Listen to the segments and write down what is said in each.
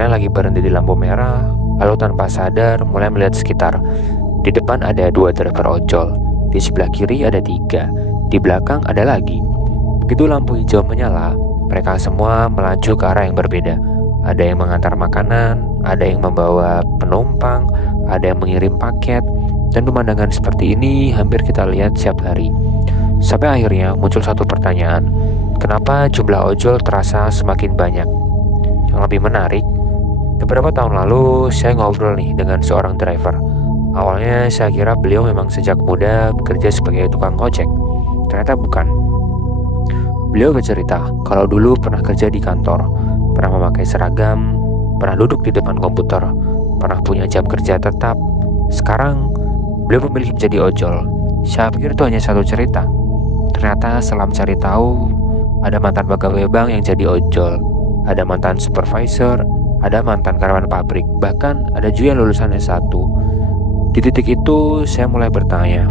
Kalian lagi berhenti di lampu merah, lalu tanpa sadar mulai melihat sekitar. Di depan ada 2 driver ojol, di sebelah kiri ada 3, di belakang ada lagi. Begitu lampu hijau menyala, mereka semua melaju ke arah yang berbeda. Ada yang mengantar makanan, ada yang membawa penumpang, ada yang mengirim paket, dan pemandangan seperti ini hampir kita lihat setiap hari. Sampai akhirnya muncul satu pertanyaan, kenapa jumlah ojol terasa semakin banyak? Yang lebih menarik, beberapa tahun lalu saya ngobrol nih dengan seorang driver. Awalnya saya kira beliau memang sejak muda bekerja sebagai tukang ojek. Ternyata bukan. Beliau bercerita kalau dulu pernah kerja di kantor, pernah memakai seragam, pernah duduk di depan komputer, pernah punya jam kerja tetap. Sekarang beliau memilih menjadi ojol. Saya pikir itu hanya satu cerita. Ternyata setelah mencari tahu, ada mantan pegawai bank yang jadi ojol, ada mantan supervisor, ada mantan karyawan pabrik, bahkan ada juga yang lulusan S1. Di titik itu saya mulai bertanya,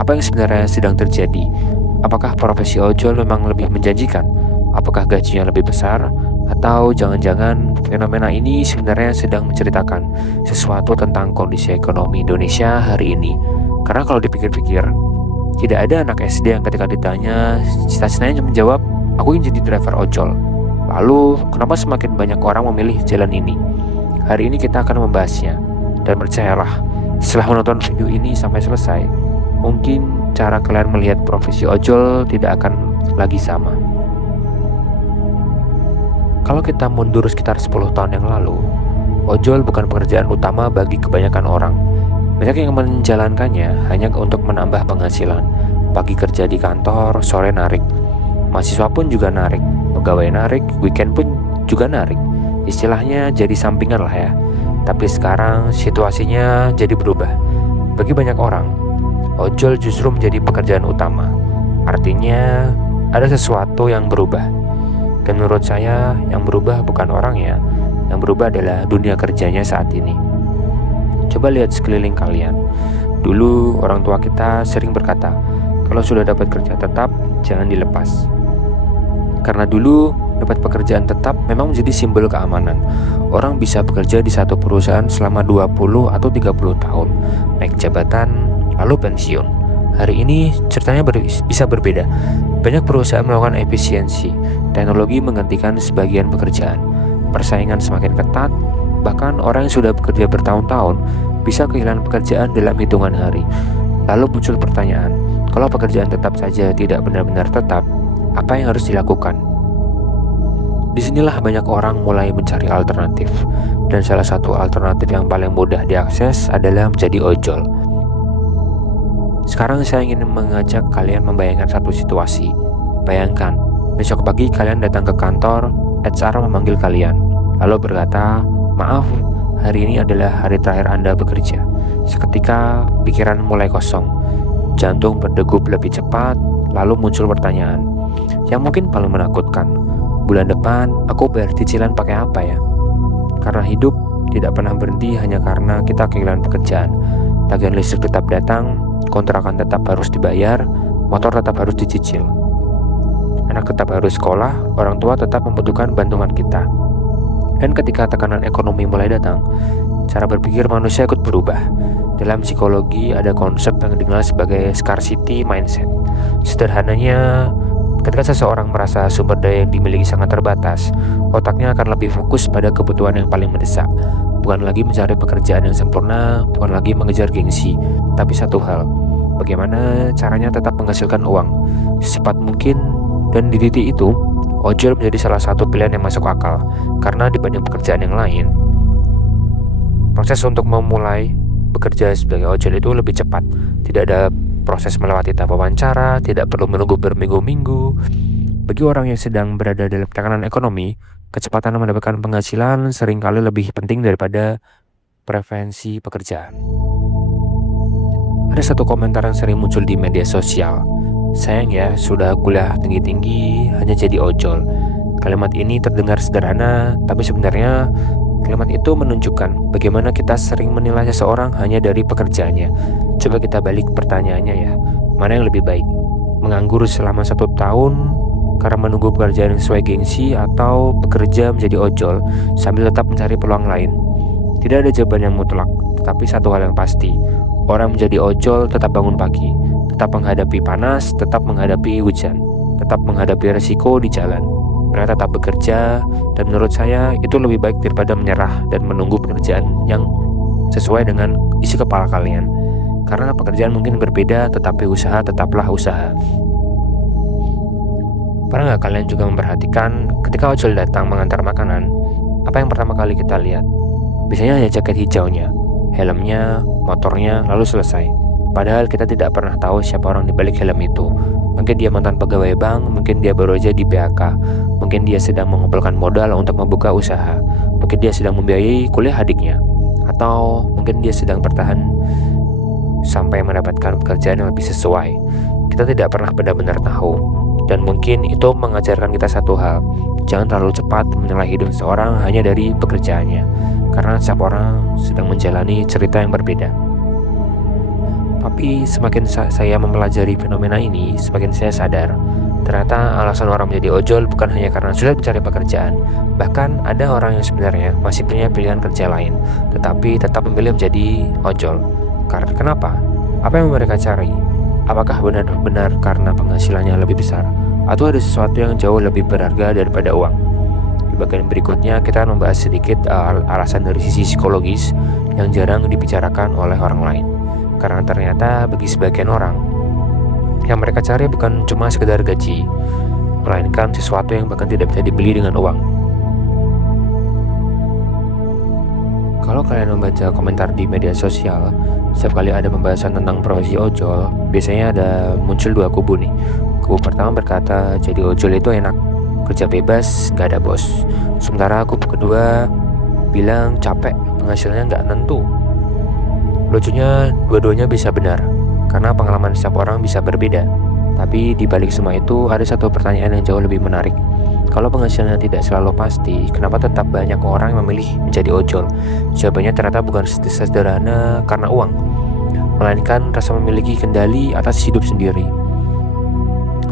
apa yang sebenarnya sedang terjadi? Apakah profesi ojol memang lebih menjanjikan? Apakah gajinya lebih besar? Atau jangan-jangan fenomena ini sebenarnya sedang menceritakan sesuatu tentang kondisi ekonomi Indonesia hari ini? Karena kalau dipikir-pikir, tidak ada anak SD yang ketika ditanya cita-citanya menjawab, aku ingin jadi driver ojol. Lalu, kenapa semakin banyak orang memilih jalan ini? Hari ini kita akan membahasnya. Dan percayalah, setelah menonton video ini sampai selesai, mungkin cara kalian melihat profesi ojol tidak akan lagi sama. Kalau kita mundur sekitar 10 tahun yang lalu, ojol bukan pekerjaan utama bagi kebanyakan orang. Banyak yang menjalankannya hanya untuk menambah penghasilan. Pagi kerja di kantor, sore narik. Mahasiswa pun juga narik, pegawai narik, weekend pun juga narik. Istilahnya jadi sampingan lah ya. Tapi sekarang situasinya jadi berubah. Bagi banyak orang, ojol justru menjadi pekerjaan utama. Artinya ada sesuatu yang berubah. Dan menurut saya yang berubah bukan orangnya, yang berubah adalah dunia kerjanya saat ini. Coba lihat sekeliling kalian. Dulu orang tua kita sering berkata, kalau sudah dapat kerja tetap, jangan dilepas. Karena dulu dapat pekerjaan tetap memang menjadi simbol keamanan. Orang bisa bekerja di satu perusahaan selama 20 atau 30 tahun, naik jabatan, lalu pensiun. Hari ini ceritanya bisa berbeda. Banyak perusahaan melakukan efisiensi, teknologi menggantikan sebagian pekerjaan, persaingan semakin ketat, bahkan orang yang sudah bekerja bertahun-tahun bisa kehilangan pekerjaan dalam hitungan hari. Lalu muncul pertanyaan, kalau pekerjaan tetap saja tidak benar-benar tetap, apa yang harus dilakukan? Disinilah banyak orang mulai mencari alternatif, dan salah satu alternatif yang paling mudah diakses adalah menjadi ojol. Sekarang saya ingin mengajak kalian membayangkan satu situasi. Bayangkan, besok pagi kalian datang ke kantor, HR memanggil kalian, lalu berkata, maaf, hari ini adalah hari terakhir Anda bekerja. Seketika pikiran mulai kosong, jantung berdegup lebih cepat, lalu muncul pertanyaan yang mungkin paling menakutkan. Bulan depan aku bayar cicilan pakai apa ya? Karena hidup tidak pernah berhenti hanya karena kita kehilangan pekerjaan. Tagihan listrik tetap datang, kontrakan tetap harus dibayar, motor tetap harus dicicil. Anak tetap harus sekolah, orang tua tetap membutuhkan bantuan kita. Dan ketika tekanan ekonomi mulai datang, cara berpikir manusia ikut berubah. Dalam psikologi ada konsep yang dikenal sebagai scarcity mindset. Sederhananya, ketika seseorang merasa sumber daya yang dimiliki sangat terbatas, otaknya akan lebih fokus pada kebutuhan yang paling mendesak. Bukan lagi mencari pekerjaan yang sempurna, bukan lagi mengejar gengsi, tapi satu hal, bagaimana caranya tetap menghasilkan uang secepat mungkin. Dan di titik itu, ojol menjadi salah satu pilihan yang masuk akal, karena dibanding pekerjaan yang lain, proses untuk memulai bekerja sebagai ojol itu lebih cepat. Tidak ada proses melewati tahap wawancara, tidak perlu menunggu berminggu-minggu. Bagi orang yang sedang berada dalam tekanan ekonomi, kecepatan mendapatkan penghasilan seringkali lebih penting daripada preferensi pekerjaan. Ada satu komentar yang sering muncul di media sosial. Sayang ya, sudah kuliah tinggi-tinggi hanya jadi ojol. Kalimat ini terdengar sederhana, tapi sebenarnya kalimat itu menunjukkan bagaimana kita sering menilai seseorang hanya dari pekerjaannya. Coba kita balik pertanyaannya ya, mana yang lebih baik? Menganggur selama 1 tahun karena menunggu pekerjaan yang sesuai gengsi, atau bekerja menjadi ojol sambil tetap mencari peluang lain? Tidak ada jawaban yang mutlak, tetapi satu hal yang pasti, orang menjadi ojol tetap bangun pagi, tetap menghadapi panas, tetap menghadapi hujan, tetap menghadapi resiko di jalan. Mereka tetap bekerja, dan menurut saya itu lebih baik daripada menyerah dan menunggu pekerjaan yang sesuai dengan isi kepala kalian. Karena pekerjaan mungkin berbeda, tetapi usaha tetaplah usaha. Pernah nggak kalian juga memperhatikan ketika ojol datang mengantar makanan, apa yang pertama kali kita lihat? Biasanya hanya jaket hijaunya, helmnya, motornya, lalu selesai. Padahal kita tidak pernah tahu siapa orang di balik helm itu. Mungkin dia mantan pegawai bank, mungkin dia baru aja di PHK, mungkin dia sedang mengumpulkan modal untuk membuka usaha, mungkin dia sedang membiayai kuliah adiknya, atau mungkin dia sedang bertahan sampai mendapatkan pekerjaan yang lebih sesuai. Kita tidak pernah benar-benar tahu, dan mungkin itu mengajarkan kita satu hal: jangan terlalu cepat menilai hidup seseorang hanya dari pekerjaannya, karena setiap orang sedang menjalani cerita yang berbeda. Tapi semakin saya mempelajari fenomena ini, semakin saya sadar ternyata alasan orang menjadi ojol bukan hanya karena sulit mencari pekerjaan. Bahkan ada orang yang sebenarnya masih punya pilihan kerja lain, tetapi tetap memilih menjadi ojol. Karena kenapa? Apa yang mereka cari? Apakah benar-benar karena penghasilannya lebih besar, atau ada sesuatu yang jauh lebih berharga daripada uang? Di bagian berikutnya kita membahas sedikit alasan dari sisi psikologis yang jarang dibicarakan oleh orang lain. Karena ternyata bagi sebagian orang, yang mereka cari bukan cuma sekedar gaji, melainkan sesuatu yang bahkan tidak bisa dibeli dengan uang. Kalau kalian membaca komentar di media sosial, setiap kali ada pembahasan tentang profesi ojol, biasanya ada muncul dua kubu nih. Kubu pertama berkata jadi ojol itu enak, kerja bebas, gak ada bos. Sementara kubu kedua bilang capek, penghasilannya gak nentu. Lucunya dua-duanya bisa benar, karena pengalaman setiap orang bisa berbeda. Tapi di balik semua itu ada satu pertanyaan yang jauh lebih menarik. Kalau penghasilannya tidak selalu pasti, kenapa tetap banyak orang yang memilih menjadi ojol? Jawabannya ternyata bukan sederhana karena uang, melainkan rasa memiliki kendali atas hidup sendiri.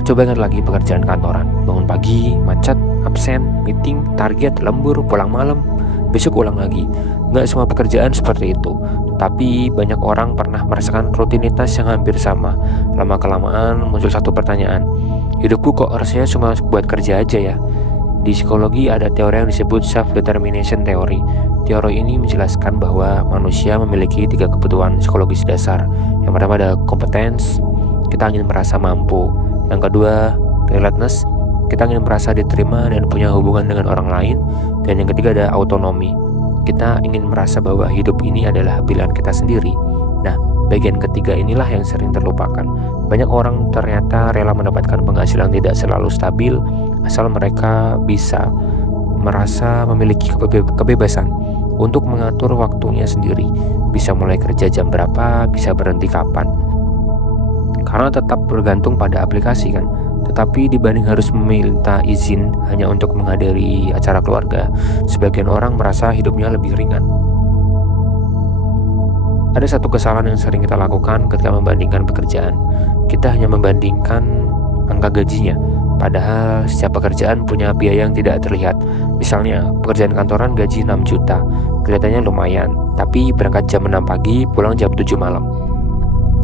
Coba ingat lagi pekerjaan kantoran, bangun pagi, macet, absen, meeting, target, lembur, pulang malam, besok ulang lagi. Nggak semua pekerjaan seperti itu, tapi banyak orang pernah merasakan rutinitas yang hampir sama. Lama-kelamaan muncul satu pertanyaan, hidupku kok rasanya cuma buat kerja aja ya? Di psikologi ada teori yang disebut self-determination theory. Teori ini menjelaskan bahwa manusia memiliki 3 kebutuhan psikologis dasar. Yang pertama ada competence, kita ingin merasa mampu. Yang kedua, relatedness, kita ingin merasa diterima dan punya hubungan dengan orang lain. Dan yang ketiga ada autonomy, kita ingin merasa bahwa hidup ini adalah pilihan kita sendiri. Nah, bagian ketiga inilah yang sering terlupakan. Banyak orang ternyata rela mendapatkan penghasilan tidak selalu stabil, asal mereka bisa merasa memiliki kebebasan untuk mengatur waktunya sendiri. Bisa mulai kerja jam berapa, bisa berhenti kapan. Karena tetap bergantung pada aplikasi kan. Tetapi dibanding harus meminta izin hanya untuk menghadiri acara keluarga, sebagian orang merasa hidupnya lebih ringan. Ada satu kesalahan yang sering kita lakukan ketika membandingkan pekerjaan. Kita hanya membandingkan angka gajinya, padahal setiap pekerjaan punya biaya yang tidak terlihat. Misalnya, pekerjaan kantoran gaji 6 juta, kelihatannya lumayan, tapi berangkat jam 6 pagi, pulang jam 7 malam.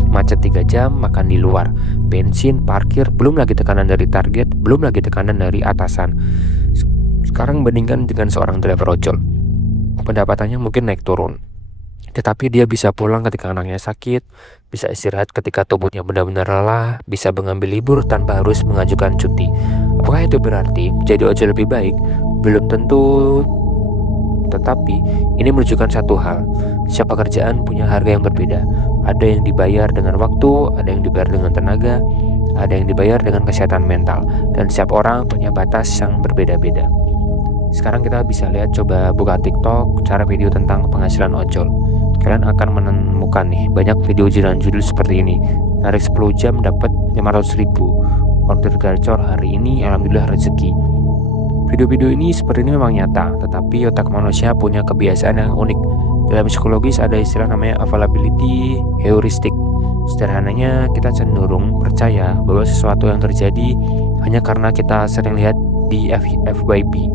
Macet 3 jam, makan di luar, bensin, parkir, belum lagi tekanan dari target, belum lagi tekanan dari atasan. Sekarang bandingkan dengan seorang driver ojol, pendapatannya mungkin naik turun, tetapi dia bisa pulang ketika anaknya sakit, bisa istirahat ketika tubuhnya benar-benar lelah, bisa mengambil libur tanpa harus mengajukan cuti. Apakah itu berarti jadi ojol lebih baik? Belum tentu. Tetapi ini menunjukkan satu hal, setiap pekerjaan punya harga yang berbeda. Ada yang dibayar dengan waktu, ada yang dibayar dengan tenaga, ada yang dibayar dengan kesehatan mental, dan setiap orang punya batas yang berbeda-beda. Sekarang kita bisa lihat, coba buka TikTok, cara video tentang penghasilan ojol. Kalian akan menemukan nih banyak video judul seperti ini. Narik 10 jam dapat 500.000. Order gacor hari ini alhamdulillah rezeki. Video-video ini seperti ini memang nyata, tetapi otak manusia punya kebiasaan yang unik. Dalam psikologis ada istilah namanya availability heuristic. Sederhananya, kita cenderung percaya bahwa sesuatu yang terjadi hanya karena kita sering lihat di FYP.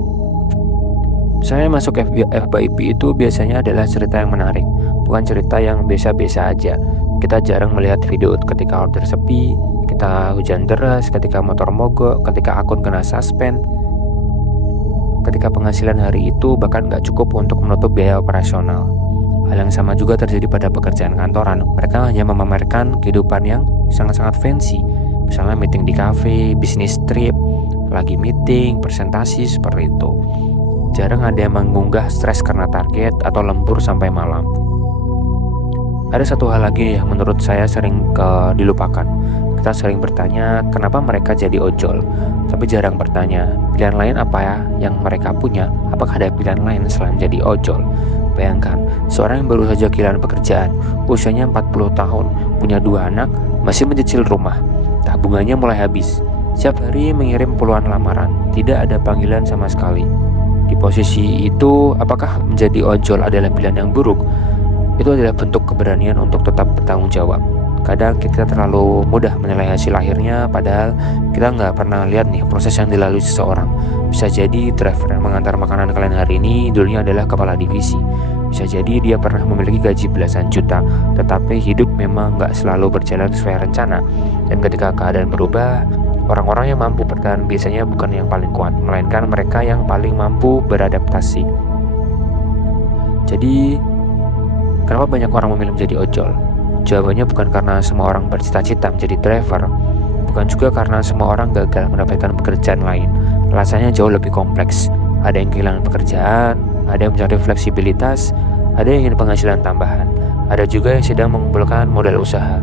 Saya masuk FYP itu biasanya adalah cerita yang menarik, bukan cerita yang biasa-biasa aja. Kita jarang melihat video ketika order sepi, kita hujan deras, ketika motor mogok, ketika akun kena suspend, ketika penghasilan hari itu bahkan nggak cukup untuk menutup biaya operasional. Hal yang sama juga terjadi pada pekerjaan kantoran. Mereka hanya memamerkan kehidupan yang sangat-sangat fancy. Misalnya meeting di cafe, bisnis trip, lagi meeting, presentasi, seperti itu. Jarang ada yang mengunggah stres karena target atau lembur sampai malam. Ada satu hal lagi yang menurut saya sering dilupakan. Kita sering bertanya kenapa mereka jadi ojol, tapi jarang bertanya pilihan lain apa ya yang mereka punya. Apakah ada pilihan lain selain jadi ojol? Bayangkan, seorang yang baru saja kehilangan pekerjaan, usianya 40 tahun, punya 2 anak, masih mencicil rumah. Tabungannya mulai habis. Setiap hari mengirim puluhan lamaran, tidak ada panggilan sama sekali. Di posisi itu, apakah menjadi ojol adalah pilihan yang buruk? Itu adalah bentuk keberanian untuk tetap bertanggung jawab. Kadang kita terlalu mudah menilai hasil akhirnya, padahal kita nggak pernah lihat nih proses yang dilalui seseorang. Bisa jadi driver yang mengantar makanan kalian hari ini dulunya adalah kepala divisi. Bisa jadi dia pernah memiliki gaji belasan juta, tetapi hidup memang nggak selalu berjalan sesuai rencana. Dan ketika keadaan berubah, orang-orang yang mampu bertahan biasanya bukan yang paling kuat, melainkan mereka yang paling mampu beradaptasi. Jadi, kenapa banyak orang memilih menjadi ojol? Jawabannya bukan karena semua orang bercita-cita menjadi driver, bukan juga karena semua orang gagal mendapatkan pekerjaan lain. Alasannya jauh lebih kompleks. Ada yang kehilangan pekerjaan, ada yang mencari fleksibilitas, ada yang ingin penghasilan tambahan, ada juga yang sedang mengumpulkan modal usaha.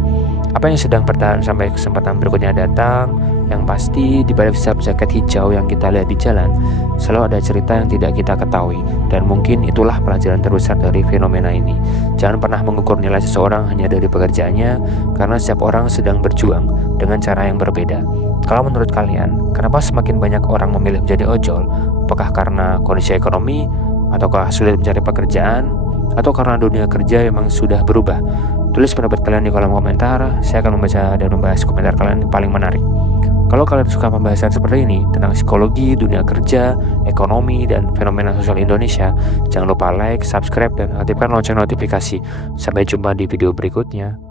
Apa yang sedang bertahan sampai kesempatan berikutnya datang? Yang pasti di balik setiap jaket hijau yang kita lihat di jalan, selalu ada cerita yang tidak kita ketahui, dan mungkin itulah pelajaran terbesar dari fenomena ini. Jangan pernah mengukur nilai seseorang hanya dari pekerjaannya, karena setiap orang sedang berjuang dengan cara yang berbeda. Kalau menurut kalian, kenapa semakin banyak orang memilih menjadi ojol? Apakah karena kondisi ekonomi, ataukah sulit mencari pekerjaan, atau karena dunia kerja memang sudah berubah? Tulis pendapat kalian di kolom komentar, saya akan membaca dan membahas komentar kalian yang paling menarik. Kalau kalian suka pembahasan seperti ini tentang psikologi, dunia kerja, ekonomi, dan fenomena sosial Indonesia, jangan lupa like, subscribe, dan aktifkan lonceng notifikasi. Sampai jumpa di video berikutnya.